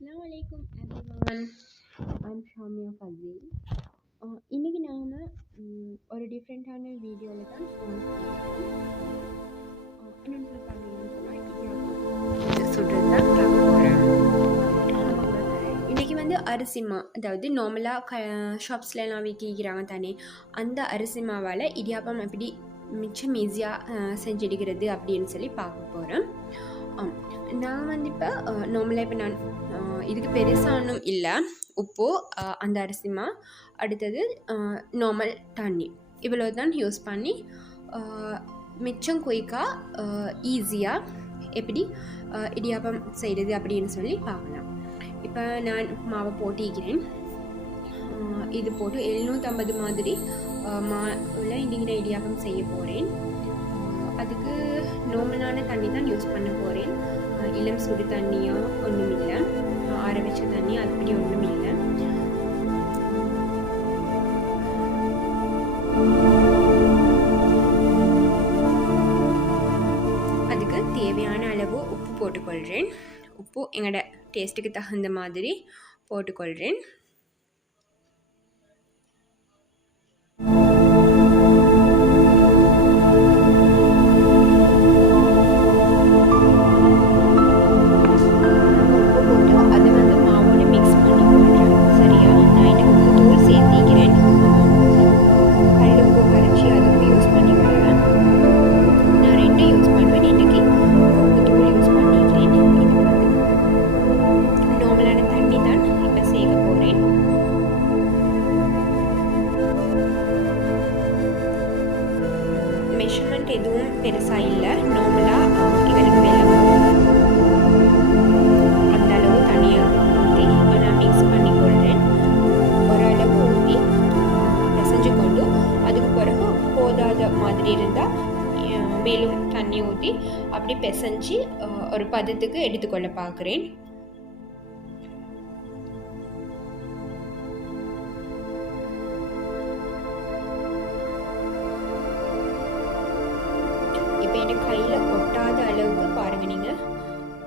Assalamu alaikum everyone. I'm Shawmiya Fazeel. இன்னைக்கு நாம ஒரு டிஃப்ரெண்ட்டான வீடியோவில் தான் என்னென்னு சொல்லி பார்த்தீங்கன்னு சொன்னால் சுடுறது தான் பார்க்க போகிறேன். இன்றைக்கி வந்து அரிசிமா, அதாவது நார்மலாக ஷாப்ஸ்லாம் விற்கிறாங்க தானே, அந்த அரிசிமாவால் இடியாப்பம் எப்படி மிச்சம் ஈஸியாக செஞ்செடுக்கிறது அப்படின்னு சொல்லி பார்க்க போகிறேன். நான் வந்து இப்போ நார்மலாக இப்போ நான் இதுக்கு பெருசானும் இல்லை, உப்பு, அந்த அரிசிமா, அடுத்தது நார்மல் தண்ணி, இவ்வளோ தான் யூஸ் பண்ணி மிச்சம் குயிக்காக ஈஸியாக எப்படி இடியாப்பம் செய்கிறது அப்படின்னு சொல்லி பார்க்கலாம். இப்போ நான் மாவை போட்டிக்கிறேன். இது போட்டு 750 மாதிரி மாவில் இன்றைக்கி நான் இடியாப்பம் செய்ய போகிறேன். அதுக்கு நார்மலான தண்ணி தான் யூஸ் பண்ண போகிறேன். இளம் சுடு தண்ணியோ ஒன்றும் இல்லை, ஆற வச்ச தண்ணி அதுபடி ஒன்றும் இல்லை. அதுக்கு தேவையான அளவு உப்பு போட்டுக்கொள்கிறேன். உப்பு எங்களோட டேஸ்ட்டுக்கு தகுந்த மாதிரி போட்டுக்கொள்கிறேன். மெஷர்மெண்ட் எதுவும் பெருசாக இல்லை, நார்மலாக எங்களுக்கு வெள்ளம் அந்த அளவு தனியாக ஊற்றி இப்போ நான் மிக்ஸ் பண்ணி கொள்கிறேன். ஓரளவு ஊற்றி பிசைஞ்சு கொண்டு அதுக்கு பிறகு போதாத மாதிரி இருந்தால் மேலும் தண்ணி ஊற்றி அப்படி பிசைஞ்சு ஒரு பதத்துக்கு எடுத்துக்கொள்ள பார்க்குறேன். இப்போ எனக்கு கையில் ஒட்டாத அளவுக்கு பாருங்கள், நீங்கள்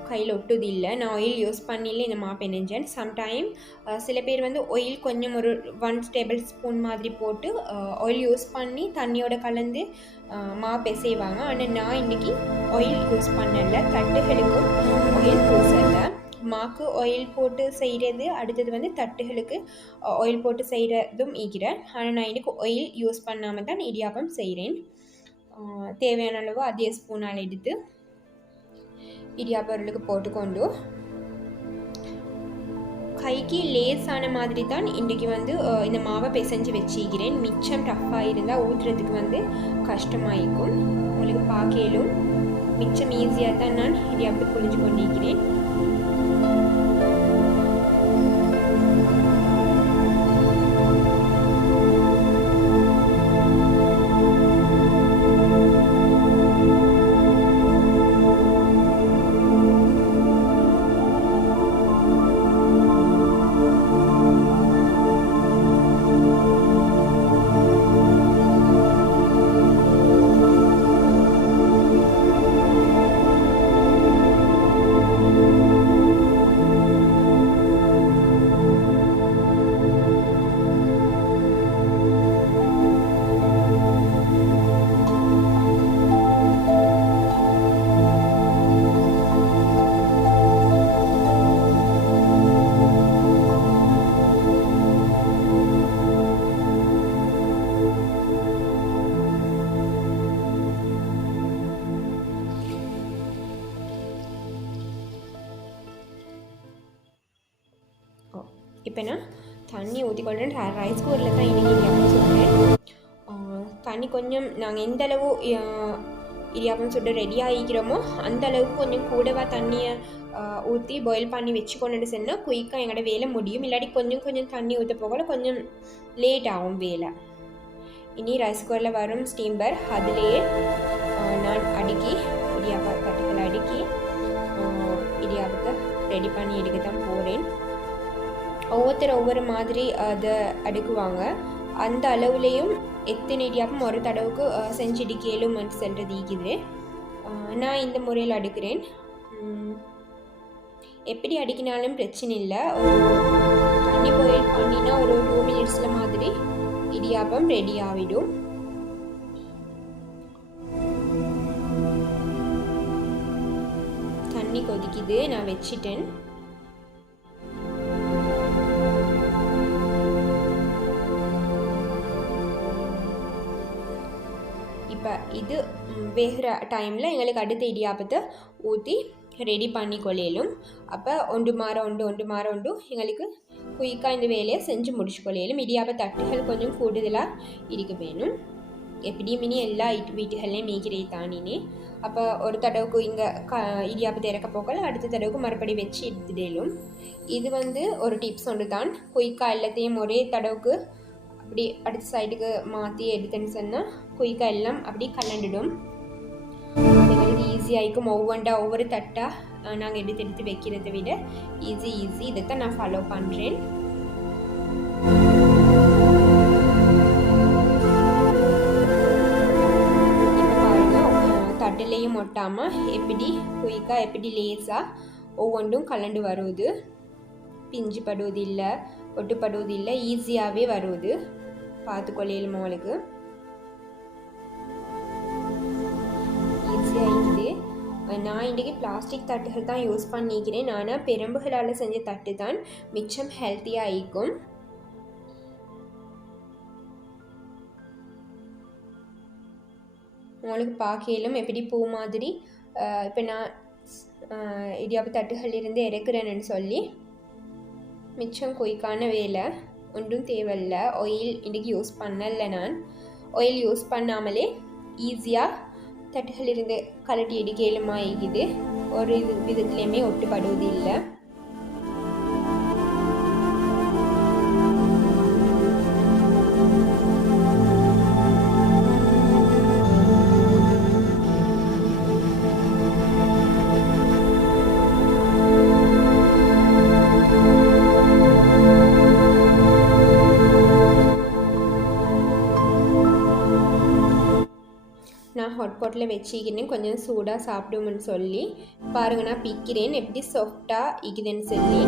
கையில் ஒட்டுது இல்லை. நான் ஆயில் யூஸ் பண்ணியில் இந்த மாவு பிணைஞ்சேன். சம்டைம் சில பேர் வந்து ஆயில் கொஞ்சம் ஒரு 1 டேபிள் ஸ்பூன் மாதிரி போட்டு ஆயில் யூஸ் பண்ணி தண்ணியோட கலந்து மாவு பிசைவாங்க. ஆனால் நான் இன்றைக்கி ஆயில் யூஸ் பண்ணல, தட்டுகளுக்கும் ஆயில் பூசலை. மாவுக்கு ஆயில் போட்டு செய்கிறது, அடுத்தது வந்து தட்டுகளுக்கு ஆயில் போட்டு செய்கிறதும் ஈக்கிறேன். ஆனால் நான் இன்றைக்கி ஆயில் யூஸ் பண்ணாமல் தான் இடியாப்பம் செய்கிறேன். தேவையான அளவு அதே ஸ்பூனால் எடுத்து இடியாப்பொருளுக்கு போட்டுக்கொண்டு கைக்கு லேஸான மாதிரி தான் இன்றைக்கி வந்து இந்த மாவை பிசைஞ்சு வச்சுக்கிறேன். மிச்சம் டஃப்பாக இருந்தால் ஊற்றுறதுக்கு வந்து கஷ்டமாயிருக்கும். உங்களுக்கு பார்க்கலும் மிச்சம் ஈஸியாக தான் நான் இடியாப்பம் புழிஞ்சு கொண்டிருக்கிறேன். இப்போ நான் தண்ணி ஊற்றிக்கொள்கிறேன். ரைஸ் குக்கரில் தான் இன்றைக்கி இடியாப்பம் சுடுறேன். தண்ணி கொஞ்சம் நாங்கள் எந்த அளவு இடியாப்பம் சுட ரெடி ஆகிக்கிறோமோ அந்த அளவுக்கு கொஞ்சம் கூடவா தண்ணியை ஊற்றி பாயில் பண்ணி வச்சுக்கொண்டு சொன்னால் குயிக்காக எங்களோட வேலை முடியும். இல்லாட்டி கொஞ்சம் தண்ணி ஊற்ற போகல கொஞ்சம் லேட் ஆகும் வேலை. இனி ரைஸ் குக்கரில் வரும் ஸ்டீம்பர், அதிலேயே நான் அடுக்கி இடியாப்ப தட்டுக்களை அடுக்கி இடியாப்பத்தை ரெடி பண்ணி எடுக்க தான் போகிறேன். ஒவ்வொருத்தர் ஒவ்வொரு மாதிரி அதை அடுக்குவாங்க. அந்த அளவுலேயும் எத்தனை இடியாப்பம் ஒரு தடவுக்கு செஞ்சிடிக்கலும் சென்றது ஈக்குது. நான் இந்த முறையில் அடுக்கிறேன். எப்படி அடிக்கினாலும் பிரச்சனை இல்லை. தண்ணி பாயில் பண்ணினா ஒரு 2 மினிட்ஸில் மாதிரி இடியாப்பம் ரெடி ஆகிடும். தண்ணி கொதிக்குது, நான் வச்சிட்டேன். இப்போ இது வேகிற டைமில் எங்களுக்கு அடுத்த இடியாப்பத்தை ஊற்றி ரெடி பண்ணி கொள்ளையிலும். அப்போ ஒன்று மாற உண்டு எங்களுக்கு குயிக்காக இந்த வேலையை செஞ்சு முடிச்சு கொள்ளையிலும். இடியாப்ப தட்டுகள் கொஞ்சம் கூடுதலாக இருக்க வேணும். எப்படியும் இனி எல்லா வீட்டுகள்லையும் மீக்கிறே தானினே. அப்போ ஒரு தடவுக்கு இங்கே இடியாப்பத்தை இறக்க போக்கல அடுத்த தடவுக்கு மறுபடி வச்சு எடுத்துடலும். இது ஒரு டிப்ஸ் ஒன்று தான். குயிக்காக எல்லாத்தையும் ஒரே தடவுக்கு அப்படி அடுத்த சைடுக்கு மாற்றி எடுத்துன்னு சொன்னால் குயிக்காக எல்லாம் அப்படி கலண்டுடும். எங்களுக்கு ஈஸியாகிக்கும். ஒவ்வொரு தட்டாக நாங்கள் எடுத்து வைக்கிறத விட ஈஸி இதைத்தான் நான் ஃபாலோ பண்ணுறேன். இப்போ பாருங்கள், தட்டிலையும் ஒட்டாமல் எப்படி குயிக்காக எப்படி லேஸாக ஒவ்வொன்றும் கலண்டு வருவது. பிஞ்சு படுவது இல்லை, ஒட்டுப்படுவது இல்லை, ஈஸியாகவே வருவது. பார்த்துக்கொள்ளையிலும் அவளுக்கு ஈஸியாக இருக்குது. நான் இன்றைக்கி பிளாஸ்டிக் தட்டுகள் தான் யூஸ் பண்ணிக்கிறேன். ஆனால் பெரும்புகளால் செஞ்ச தட்டு தான் மிச்சம் ஹெல்த்தியாக ஆகிக்கும். உங்களுக்கு பார்க்கலும் எப்படி பூ மாதிரி இப்போ நான் இடியாப்ப தட்டுகள் இருந்து இறக்குறேன்னு சொல்லி மிச்சம் குயிக்கான வேலை ஒன்றும் தேவையில்லை. ஆயில் இன்றைக்கி யூஸ் பண்ணலை. நான் ஆயில் யூஸ் பண்ணாமலே ஈஸியாக தட்டுகள் இருந்து கலட்டி எடுக்கலுமா ஆகிக்குது. ஒரு விதத்துலேயுமே ஒட்டுப்படுவது இல்லை. நான் ஹாட் பாட்டில் வச்சுக்கிறேன், கொஞ்சம் சூடாக சாப்பிடுவோம்னு சொல்லி. பாருங்கள், நான் பிக்கிறேன் எப்படி சாஃப்டாக இருக்குதுன்னு சொல்லி.